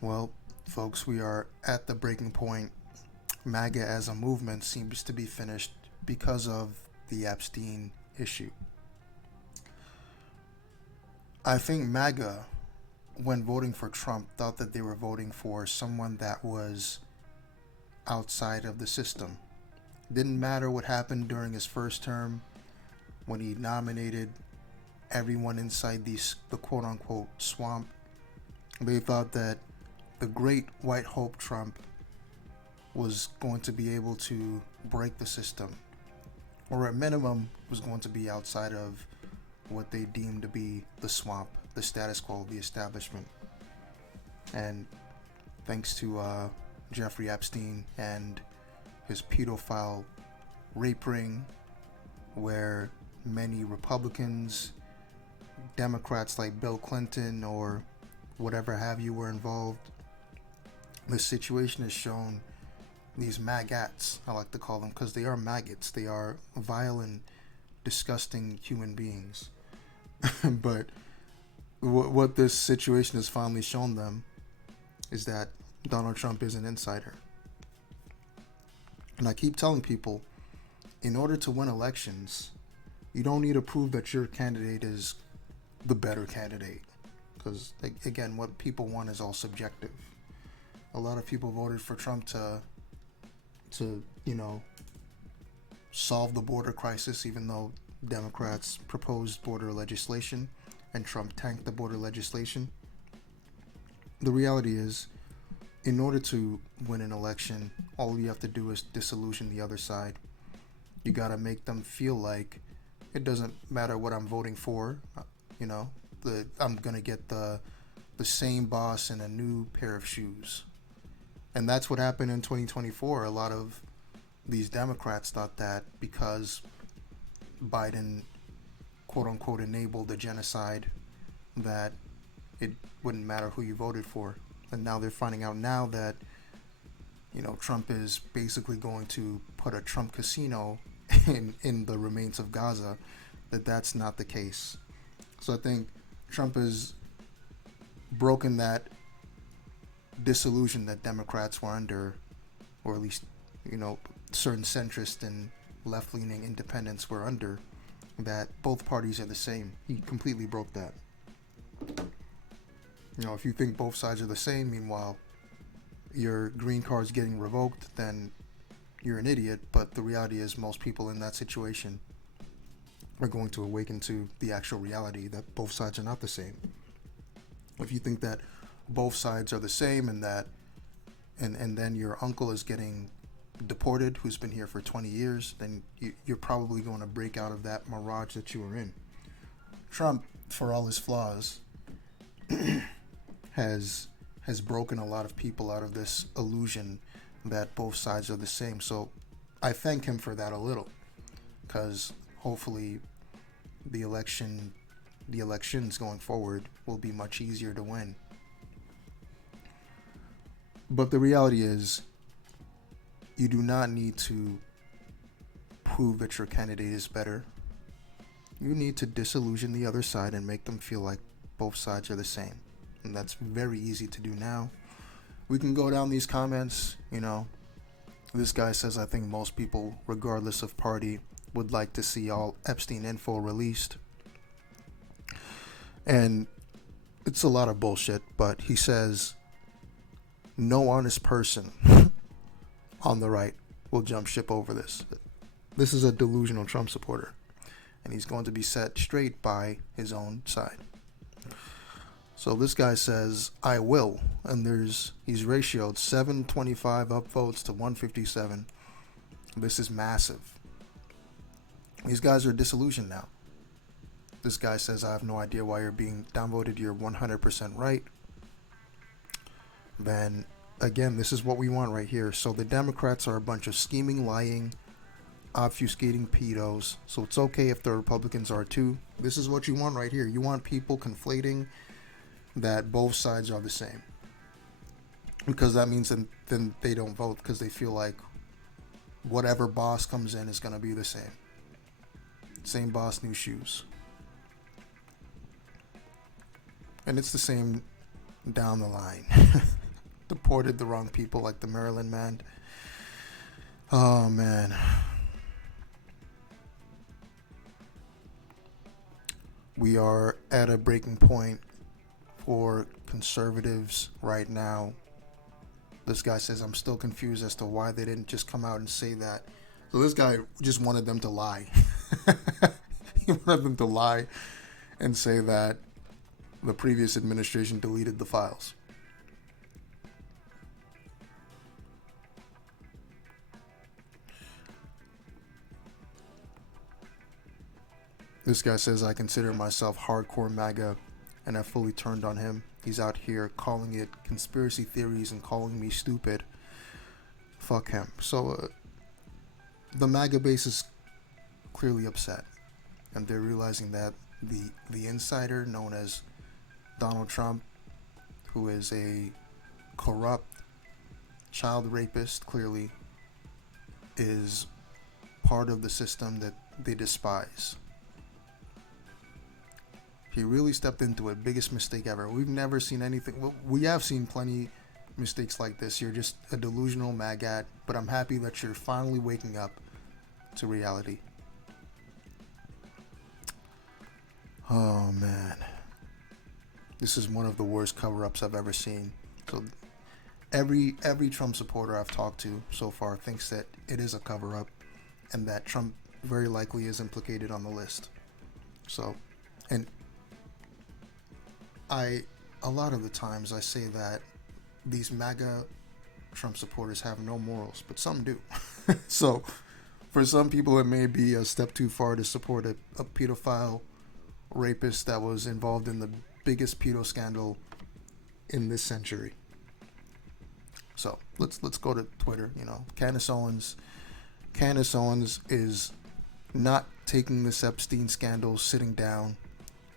Well, folks, we are at the breaking point. MAGA as a movement seems to be finished because of the Epstein issue. I think MAGA, when voting for Trump, thought that they were voting for someone that was outside of the system. Didn't matter what happened during his first term when he nominated everyone inside the quote unquote swamp. They thought that the great white hope Trump was going to be able to break the system, or at minimum was going to be outside of what they deemed to be the swamp, the status quo, the establishment. And thanks to Jeffrey Epstein and his pedophile rape ring, where many Republicans, Democrats like Bill Clinton or whatever have you were involved, the situation has shown these maggots, I like to call them, because they are maggots. They are violent, disgusting human beings. But what this situation has finally shown them is that Donald Trump is an insider. And I keep telling people, in order to win elections, you don't need to prove that your candidate is the better candidate. Because, again, what people want is all subjective. A lot of people voted for Trump to solve the border crisis, even though Democrats proposed border legislation and Trump tanked the border legislation. The reality is, in order to win an election, all you have to do is disillusion the other side. You got to make them feel like it doesn't matter what I'm voting for, I'm going to get the same boss in a new pair of shoes. And that's what happened in 2024. A lot of these Democrats thought that because Biden, quote unquote, enabled the genocide, that it wouldn't matter who you voted for. And now they're finding out now that, Trump is basically going to put a Trump casino in the remains of Gaza, that's not the case. So I think Trump has broken that disillusion that Democrats were under, or at least, certain centrist and left-leaning independents were under, that both parties are the same. He completely broke that. If you think both sides are the same, meanwhile, your green card's getting revoked, then you're an idiot. But the reality is most people in that situation are going to awaken to the actual reality that both sides are not the same. If you think that both sides are the same and that and then your uncle is getting deported who's been here for 20 years, then you're probably going to break out of that mirage that you were in. Trump, for all his flaws, has broken a lot of people out of this illusion that both sides are the same. So I thank him for that a little, because hopefully the elections going forward will be much easier to win. But the reality is, you do not need to prove that your candidate is better. You need to disillusion the other side and make them feel like both sides are the same. And that's very easy to do now. We can go down these comments, This guy says, I think most people, regardless of party, would like to see all Epstein info released. And it's a lot of bullshit, but he says, no honest person on the right will jump ship over this. This is a delusional Trump supporter, and he's going to be set straight by his own side. So this guy says, I will, and he's ratioed 725 upvotes to 157. This is massive. These guys are disillusioned now. This guy says, I have no idea why you're being downvoted. You're 100% right. Then, again, this is what we want right here. So the Democrats are a bunch of scheming, lying, obfuscating pedos. So it's okay if the Republicans are too. This is what you want right here. You want people conflating that both sides are the same. Because that means then they don't vote, because they feel like whatever boss comes in is going to be the same. Same boss, new shoes. And it's the same down the line. deported the wrong people, like the Maryland man. Oh man. We are at a breaking point for conservatives right now. This guy says, I'm still confused as to why they didn't just come out and say that. So this guy just wanted them to lie. He wanted them to lie and say that the previous administration deleted the files. This guy says, I consider myself hardcore MAGA and have fully turned on him. He's out here calling it conspiracy theories and calling me stupid. Fuck him. So the MAGA base is clearly upset, and they're realizing that the insider known as Donald Trump, who is a corrupt child rapist, clearly is part of the system that they despise. He really stepped into it. Biggest mistake ever. We've never seen anything. Well, we have seen plenty mistakes like this. You're just a delusional maggot, but I'm happy that you're finally waking up to reality. Oh man, this is one of the worst cover-ups I've ever seen. So every Trump supporter I've talked to so far thinks that it is a cover-up and that Trump very likely is implicated on the list. So, and a lot of the times I say that these MAGA Trump supporters have no morals, but some do. So for some people it may be a step too far to support a pedophile rapist that was involved in the biggest pedo scandal in this century. So let's go to Twitter. You know, Candace Owens is not taking this Epstein scandal sitting down.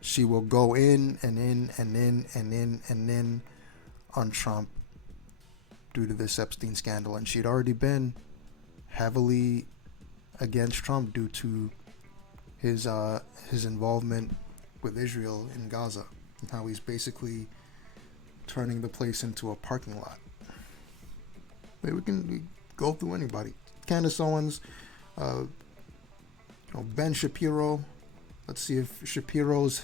She will go in and in and in and in and in on Trump due to this Epstein scandal. And she'd already been heavily against Trump due to his involvement with Israel in Gaza and how he's basically turning the place into a parking lot. We can go through anybody. Candace Owens, Ben Shapiro. Let's see if Shapiro's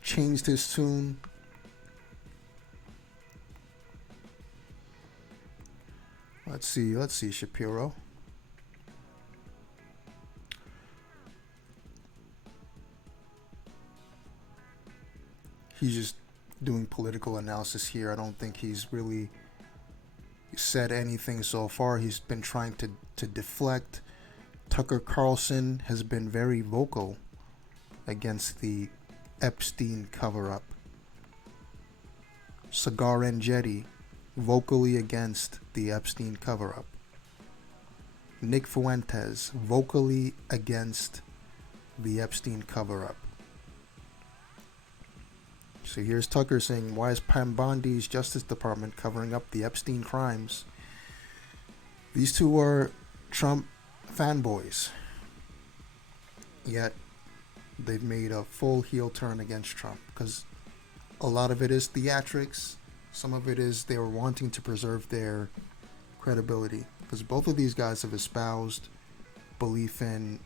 changed his tune. Let's see Shapiro. He's just doing political analysis here. I don't think he's really said anything so far. He's been trying to deflect. Tucker Carlson has been very vocal against the Epstein cover-up. Cigar and Jetty vocally against the Epstein cover-up. Nick Fuentes vocally against the Epstein cover-up. So here's Tucker saying, why is Pam Bondi's Justice Department covering up the Epstein crimes? These two are Trump fanboys. Yet they've made a full heel turn against Trump because a lot of it is theatrics. Some of it is they were wanting to preserve their credibility because both of these guys have espoused belief in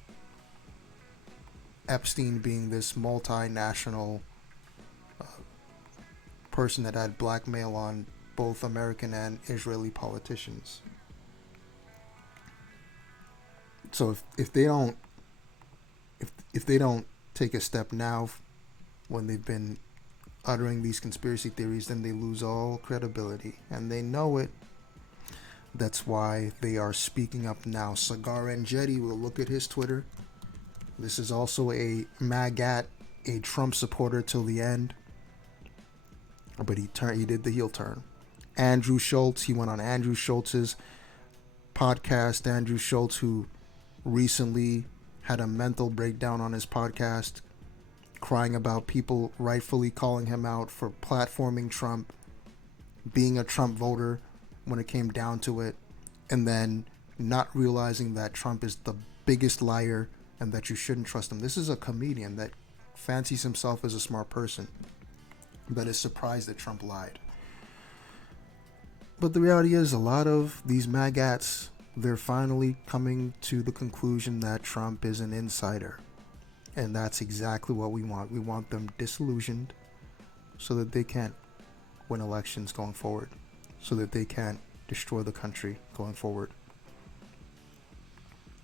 Epstein being this multinational person that had blackmail on both American and Israeli politicians. So if they don't take a step now when they've been uttering these conspiracy theories, then they lose all credibility, and they know it. That's why they are speaking up now. Cigar and Jetty will look at his Twitter. This is also a MAGA, a Trump supporter till the end. But he did the heel turn. Andrew Schultz, he went on Andrew Schultz's podcast. Andrew Schultz, who recently had a mental breakdown on his podcast, crying about people rightfully calling him out for platforming Trump, being a Trump voter when it came down to it, and then not realizing that Trump is the biggest liar and that you shouldn't trust him. This is a comedian that fancies himself as a smart person, but is surprised that Trump lied. But the reality is, a lot of these magats, they're finally coming to the conclusion that Trump is an insider. And that's exactly what we want. We want them disillusioned so that they can't win elections going forward, so that they can't destroy the country going forward.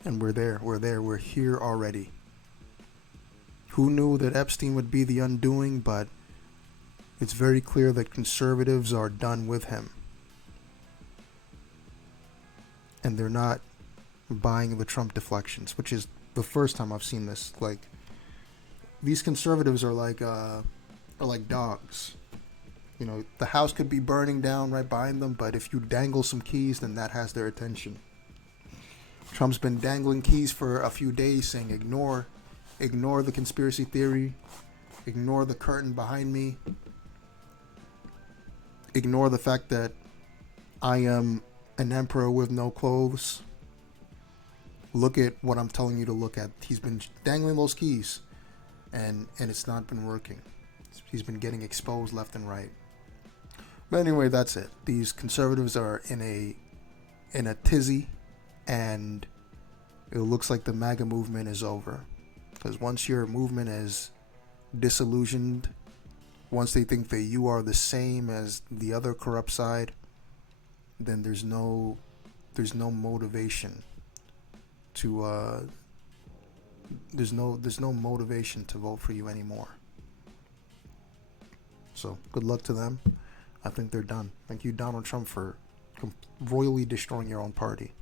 And we're here already. Who knew that Epstein would be the undoing? But it's very clear that conservatives are done with him. And they're not buying the Trump deflections, which is the first time I've seen this. Like, these conservatives are like dogs. You know, the house could be burning down right behind them, but if you dangle some keys, then that has their attention. Trump's been dangling keys for a few days, saying ignore the conspiracy theory, ignore the curtain behind me, ignore the fact that I am an emperor with no clothes. Look at what I'm telling you to look at. He's been dangling those keys, and it's not been working. He's been getting exposed left and right. But anyway, that's it. These conservatives are in a tizzy, and it looks like the MAGA movement is over. Because once your movement is disillusioned, once they think that you are the same as the other corrupt side, then there's no motivation to there's no motivation to vote for you anymore. So good luck to them. I think they're done. Thank you, Donald Trump, for royally destroying your own party.